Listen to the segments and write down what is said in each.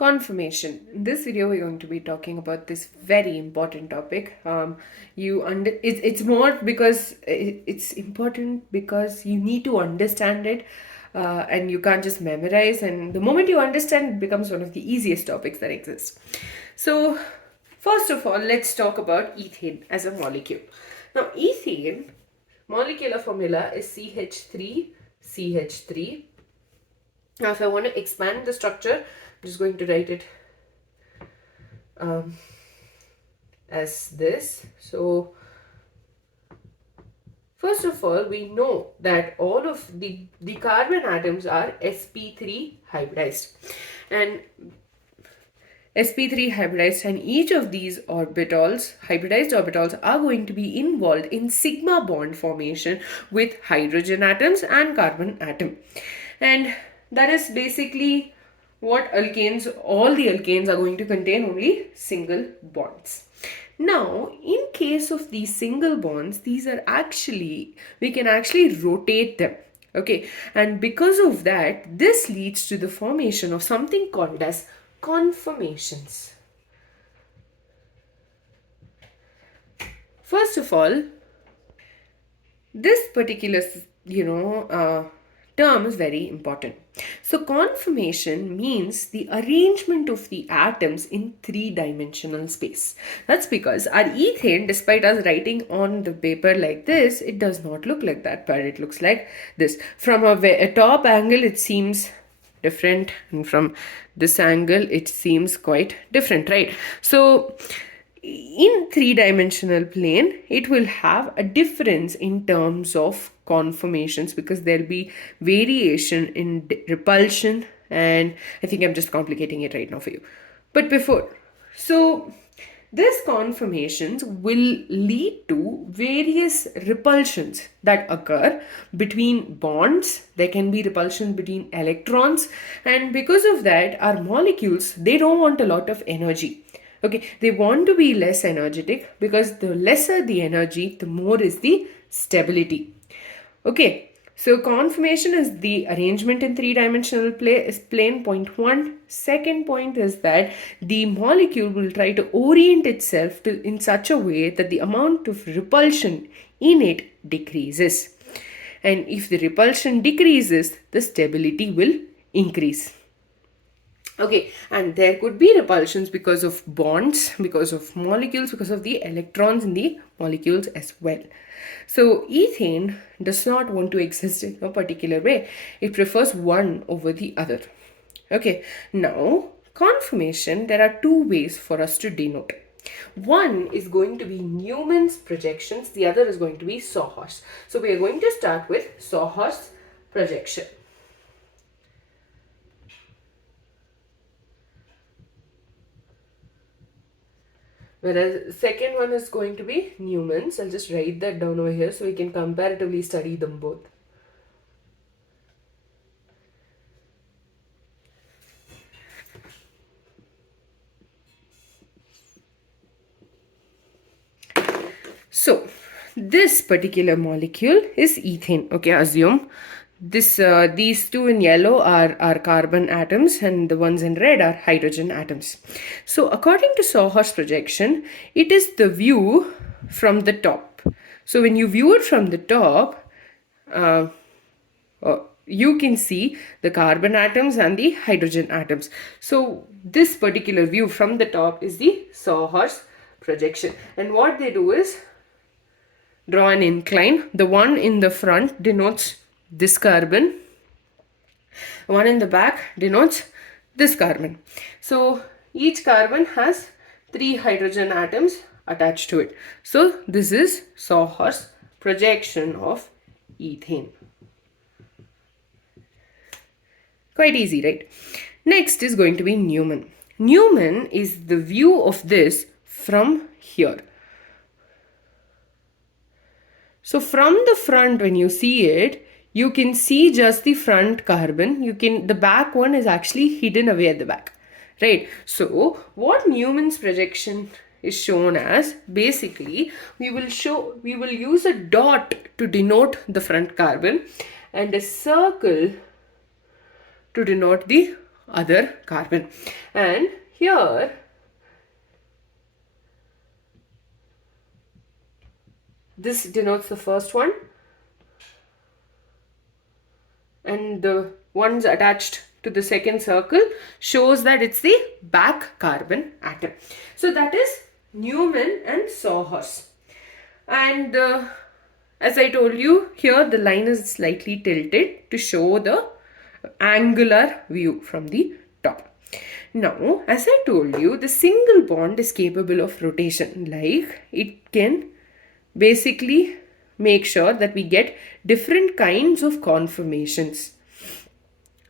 Conformation. In this video, we're going to be talking about this very important topic. It's more because it's important because you need to understand it, and you can't just memorize. And the moment you understand, it becomes one of the easiest topics that exist. So, first of all, let's talk about ethane as a molecule. Now, ethane molecular formula is CH3CH3. Now, if I want to expand the structure, I'm just going to write it as this. So, first of all, we know that all of the carbon atoms are sp3 hybridized. And sp3 hybridized, and each of these orbitals, hybridized orbitals, are going to be involved in sigma bond formation with hydrogen atoms and carbon atom. And that is basically what alkanes, all the alkanes are going to contain only single bonds. Now, in case of these single bonds, these are actually, we can actually rotate them. Okay, and because of that, this leads to the formation of something called as conformations. First of all, this particular, term is very important. So conformation means the arrangement of the atoms in three-dimensional space. That's because our ethane, despite us writing on the paper like this, it does not look like that, but it looks like this. From a top angle, it seems different, and from this angle, it seems quite different, right? So in three-dimensional plane, it will have a difference in terms of conformations because there'll be variation in repulsion, and I think I'm just complicating it right now for you. But before, so these conformations will lead to various repulsions that occur between bonds. There can be repulsion between electrons, and because of that, our molecules, they don't want a lot of energy. Okay, they want to be less energetic because the lesser the energy, the more is the stability. Okay, so conformation is the arrangement in three-dimensional plane, point one. Second point is that the molecule will try to orient itself in such a way that the amount of repulsion in it decreases. And if the repulsion decreases, the stability will increase. Okay, and there could be repulsions because of bonds, because of molecules, because of the electrons in the molecules as well. So ethane does not want to exist in a particular way. It prefers one over the other. Okay, now conformation, there are two ways for us to denote. One is going to be Newmann's projections, the other is going to be Sawhorse. So we are going to start with Sawhorse projection. Whereas the second one is going to be Newmann's. I'll just write that down over here so we can comparatively study them both. So, this particular molecule is ethane. Okay, assume these two in yellow are carbon atoms and the ones in red are hydrogen atoms. So according to Sawhorse projection, it is the view from the top. So when you view it from the top, you can see the carbon atoms and the hydrogen atoms. So this particular view from the top is the Sawhorse projection. And what they do is draw an incline. The one in the front denotes this carbon, one in the back denotes this carbon. So each carbon has 3 hydrogen atoms attached to it. So this is Sawhorse projection of ethane. Quite easy, right? Next is going to be Newmann. Newmann is the view of this from here. So from the front, when you see it, you can see just the front carbon. The back one is actually hidden away at the back, right? So what Newmann's projection is shown as, basically, we will use a dot to denote the front carbon and a circle to denote the other carbon. And here this denotes the first one, and the ones attached to the second circle shows that it's the back carbon atom. So that is Newman and Sawhorse. And as I told you, here the line is slightly tilted to show the angular view from the top. Now, as I told you, the single bond is capable of rotation. Like, it can basically make sure that we get different kinds of conformations.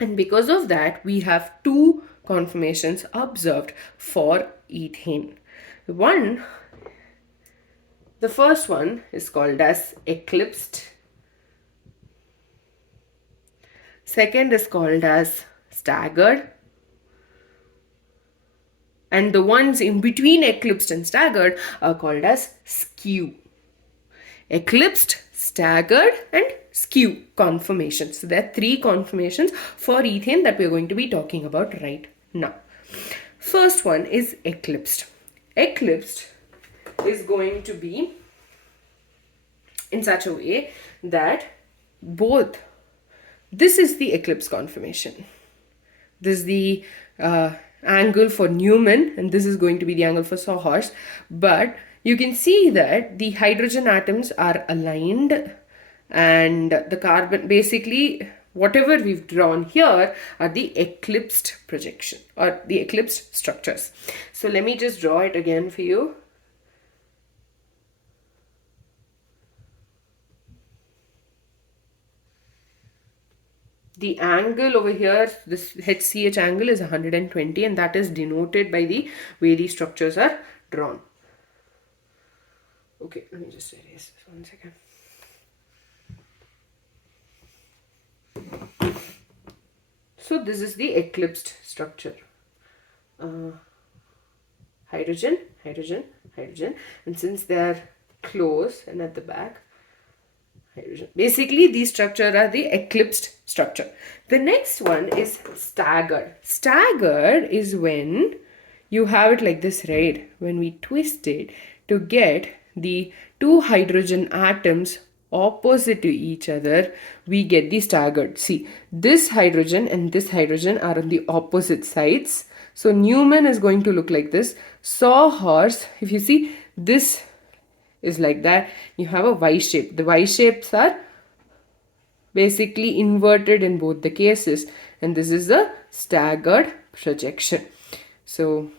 And because of that, we have two conformations observed for ethane. The first one is called as eclipsed. Second is called as staggered. And the ones in between eclipsed and staggered are called as skew. Eclipsed, staggered, and skew conformations. So there are three conformations for ethane that we're going to be talking about right now. First one is eclipsed. Eclipsed is going to be in such a way that this is the eclipse conformation. This is the angle for Newman, and this is going to be the angle for Sawhorse. But you can see that the hydrogen atoms are aligned, and the carbon, basically whatever we've drawn here are the eclipsed projection or the eclipsed structures. So let me just draw it again for you. The angle over here, this HCH angle, is 120, and that is denoted by the way these structures are drawn. Okay, let me just erase this 1 second. So this is the eclipsed structure. Hydrogen, hydrogen, hydrogen, and since they are close and at the back, hydrogen. Basically, these structures are the eclipsed structure. The next one is staggered. Staggered is when you have it like this, right? When we twist it to get the two hydrogen atoms opposite to each other, we get the staggered. See, this hydrogen and this hydrogen are on the opposite sides. So Newman is going to look like this. Sawhorse, if you see, this is like that. You have a Y shape. The Y shapes are basically inverted in both the cases, and this is the staggered projection. So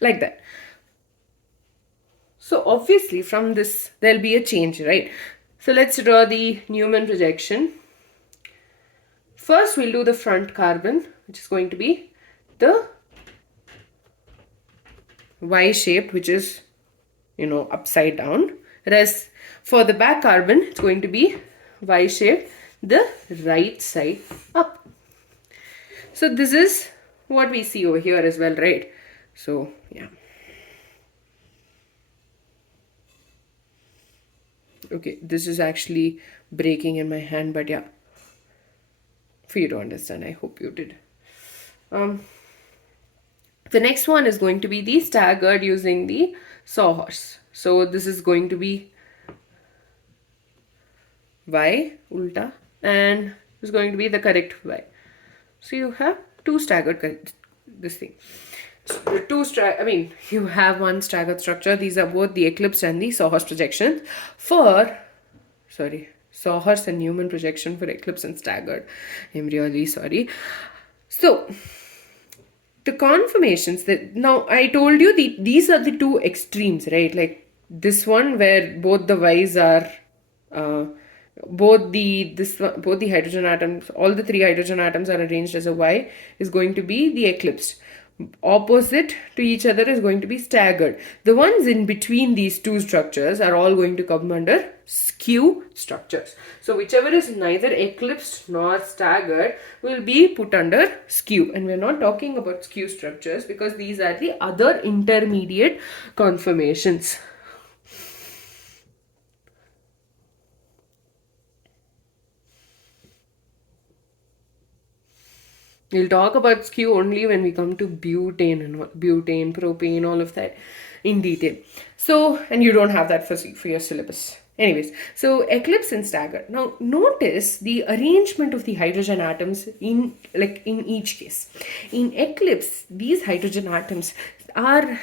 like that. So obviously from this there'll be a change, right? So let's draw the Newman projection. First we'll do the front carbon, which is going to be the Y shaped, which is, upside down. Whereas for the back carbon, it's going to be Y shaped, the right side up. So this is what we see over here as well, right? So yeah. Okay, this is actually breaking in my hand, but yeah, for you to understand, I hope you did. The next one is going to be the staggered using the Sawhorse. So this is going to be Y ulta, and this is going to be the correct Y. So you have two staggered, this thing. So you have one staggered structure. These are both the eclipsed and the Sawhorse projections Sawhorse and Newman projection for eclipse and staggered. I'm really sorry. So the conformations that now I told you these are the two extremes, right? Like this one where both the Y's are both the hydrogen atoms, all the three hydrogen atoms are arranged as a Y, is going to be the eclipsed. Opposite to each other is going to be staggered. The ones in between these two structures are all going to come under skew structures. So whichever is neither eclipsed nor staggered will be put under skew. And we're not talking about skew structures because these are the other intermediate conformations. We'll talk about skew only when we come to butane and all, butane, propane, all of that in detail. So, and you don't have that for your syllabus. Anyways, so eclipse and stagger. Now, notice the arrangement of the hydrogen atoms in each case. In eclipse, these hydrogen atoms are,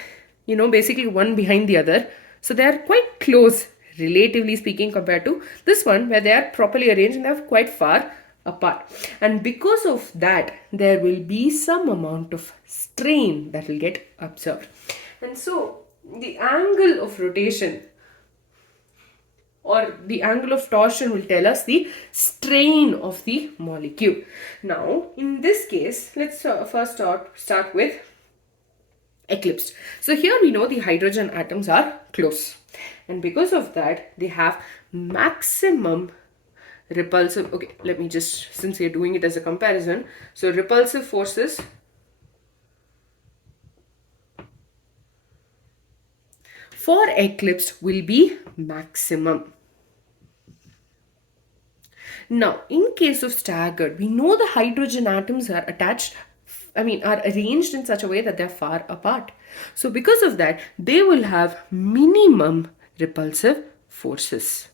basically one behind the other. So they are quite close, relatively speaking, compared to this one where they are properly arranged and they are quite far apart. And because of that, there will be some amount of strain that will get observed. And so the angle of rotation or the angle of torsion will tell us the strain of the molecule. Now, in this case, let's first start with eclipsed. So here we know the hydrogen atoms are close, and because of that they have maximum repulsive, okay, let me just, since we are doing it as a comparison, so repulsive forces for eclipsed will be maximum. Now, in case of staggered, we know the hydrogen atoms are are arranged in such a way that they're far apart. So because of that, they will have minimum repulsive forces.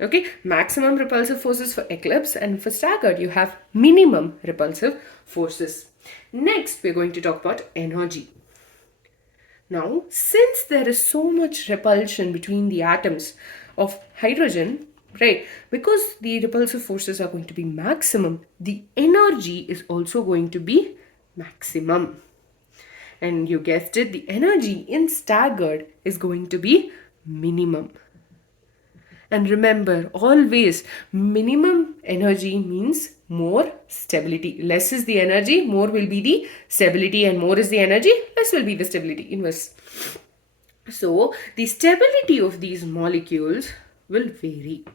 Okay, maximum repulsive forces for eclipse, and for staggered, you have minimum repulsive forces. Next, we're going to talk about energy. Now, since there is so much repulsion between the atoms of hydrogen, right, because the repulsive forces are going to be maximum, the energy is also going to be maximum. And you guessed it, the energy in staggered is going to be minimum. And remember, always minimum energy means more stability. Less is the energy, more will be the stability, and more is the energy, less will be the stability. Inverse. So the stability of these molecules will vary.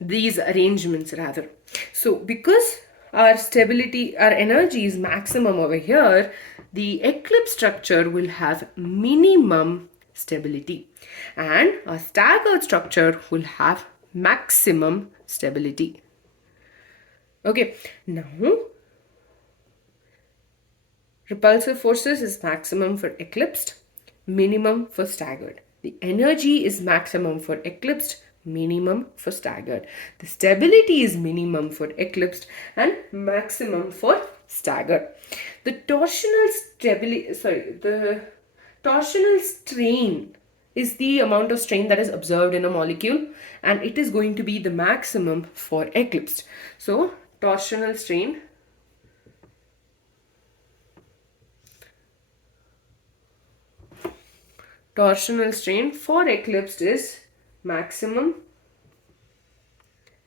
These arrangements rather. So because our energy is maximum over here, the eclipse structure will have minimum stability, and a staggered structure will have maximum stability. Okay, now repulsive forces is maximum for eclipsed, minimum for staggered. The energy is maximum for eclipsed, minimum for staggered. The stability is minimum for eclipsed and maximum for staggered. The torsional strain is the amount of strain that is observed in a molecule, and it is going to be the maximum for eclipsed. So torsional strain for eclipsed is maximum,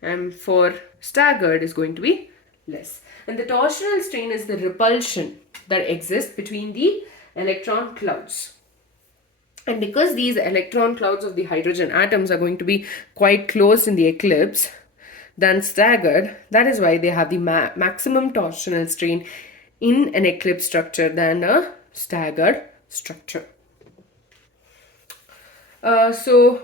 and for staggered is going to be less. And the torsional strain is the repulsion that exists between the electron clouds. And because these electron clouds of the hydrogen atoms are going to be quite close in the eclipse than staggered, that is why they have the maximum torsional strain in an eclipse structure than a staggered structure. So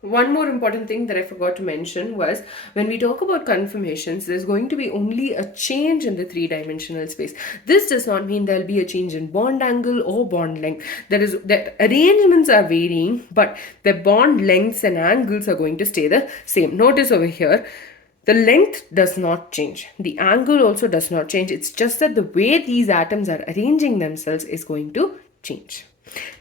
one more important thing that I forgot to mention was, when we talk about conformations, there's going to be only a change in the three-dimensional space. This does not mean there'll be a change in bond angle or bond length. The arrangements are varying, but the bond lengths and angles are going to stay the same. Notice over here, the length does not change. The angle also does not change. It's just that the way these atoms are arranging themselves is going to change.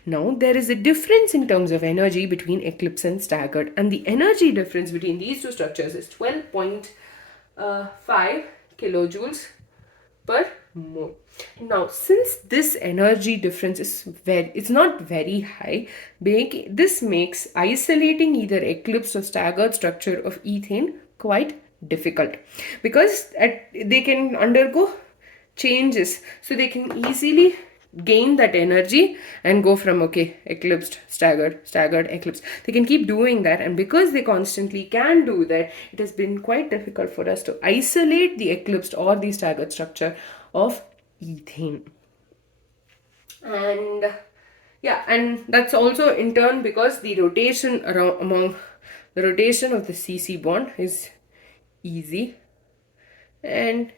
Now, there is a difference in terms of energy between eclipse and staggered, and the energy difference between these two structures is 12.5 kilojoules per mole. Now, since this energy difference is it's not very high, this makes isolating either eclipsed or staggered structure of ethane quite difficult, because they can undergo changes, so they can easily gain that energy and go from eclipsed, staggered, eclipsed. They can keep doing that, and because they constantly can do that, it has been quite difficult for us to isolate the eclipsed or the staggered structure of ethane. And and that's also in turn because the rotation of the CC bond is easy. And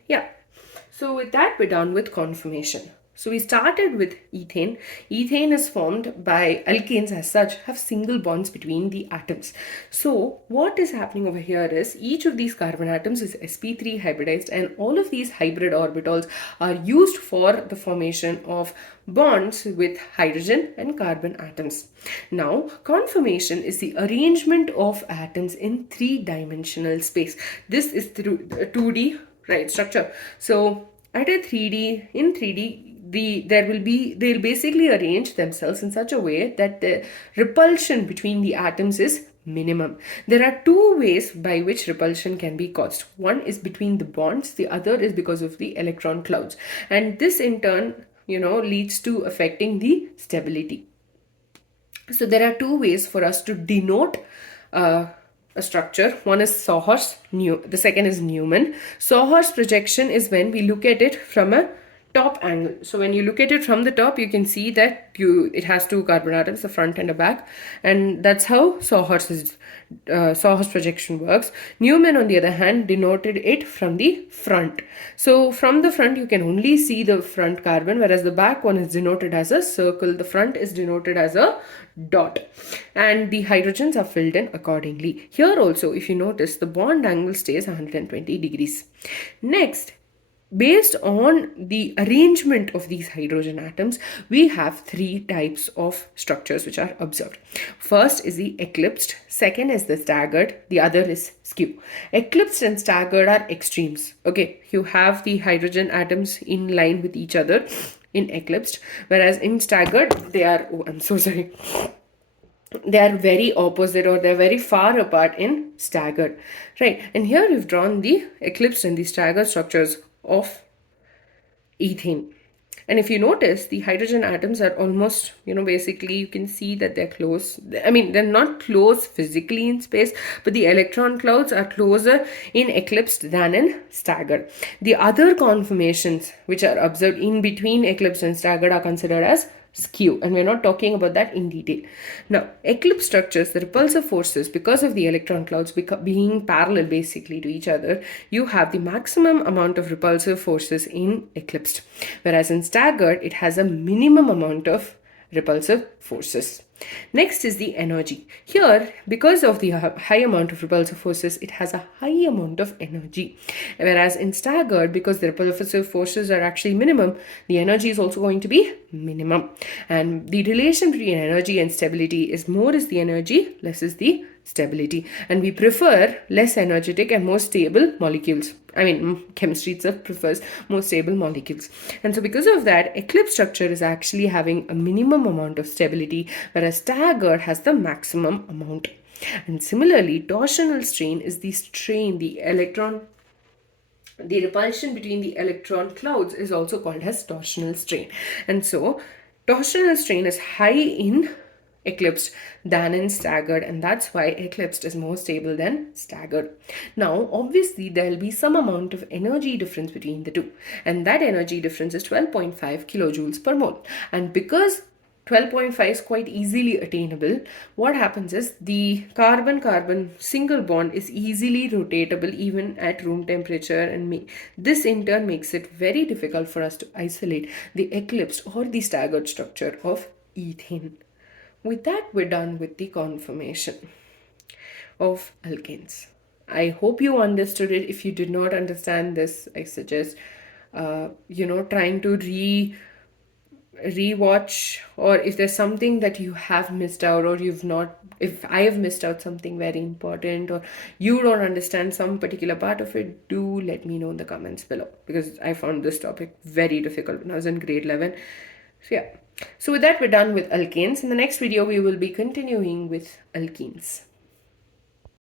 So with that, we're done with conformation. So we started with ethane. Ethane is formed by alkanes as such have single bonds between the atoms. So what is happening over here is each of these carbon atoms is sp3 hybridized, and all of these hybrid orbitals are used for the formation of bonds with hydrogen and carbon atoms. Now conformation is the arrangement of atoms in three-dimensional space. This is through 2D, right, structure. So at a 3D, in 3D, they'll basically arrange themselves in such a way that the repulsion between the atoms is minimum. There are two ways by which repulsion can be caused. One is between the bonds, the other is because of the electron clouds, and this in turn leads to affecting the stability. So there are two ways for us to denote a structure. One is Sawhorse, the second is Newmann. Sawhorse projection is when we look at it from a top angle. So when you look at it from the top, you can see that it has two carbon atoms, the front and the back, and that's how Sawhorse projection works. Newmann, on the other hand, denoted it from the front. So from the front, you can only see the front carbon, whereas the back one is denoted as a circle. The front is denoted as a dot, and the hydrogens are filled in accordingly. Here also, if you notice, the bond angle stays 120 degrees. Next, based on the arrangement of these hydrogen atoms, we have three types of structures which are observed. First is the eclipsed, second is the staggered, the other is skew. Eclipsed and staggered are extremes. Okay, you have the hydrogen atoms in line with each other in eclipsed, whereas in staggered they are, oh, I'm so sorry, they are very opposite, or they're very far apart in staggered, right? And here we've drawn the eclipsed and the staggered structures of ethane. And if you notice, the hydrogen atoms are almost, basically you can see that they're close. I mean, they're not close physically in space, but the electron clouds are closer in eclipsed than in staggered. The other conformations which are observed in between eclipsed and staggered are considered as skew, and we're not talking about that in detail. Now, eclipse structures, the repulsive forces, because of the electron clouds being parallel basically to each other, you have the maximum amount of repulsive forces in eclipsed, whereas in staggered it has a minimum amount of repulsive forces. Next is the energy. Here, because of the high amount of repulsive forces, it has a high amount of energy. Whereas in staggered, because the repulsive forces are actually minimum, the energy is also going to be minimum. And the relation between energy and stability is more is the energy, less is the stability. And we prefer less energetic and more stable molecules. I mean, chemistry itself prefers more stable molecules. And so because of that, eclipse structure is actually having a minimum amount of stability, whereas staggered has the maximum amount. And similarly, torsional strain is the strain, the repulsion between the electron clouds is also called as torsional strain. And so torsional strain is high in eclipsed than in staggered, and that's why eclipsed is more stable than staggered. Now, obviously, there will be some amount of energy difference between the two, and that energy difference is 12.5 kilojoules per mole. And because 12.5 is quite easily attainable, what happens is the carbon-carbon single bond is easily rotatable even at room temperature, and this in turn makes it very difficult for us to isolate the eclipsed or the staggered structure of ethane. With that, we're done with the conformation of alkanes. I hope you understood it. If you did not understand this, I suggest, trying to rewatch, or if there's something that you have missed out, or if I have missed out something very important, or you don't understand some particular part of it, do let me know in the comments below, because I found this topic very difficult when I was in grade 11. So yeah. So with that, we're done with alkanes. In the next video, we will be continuing with alkenes.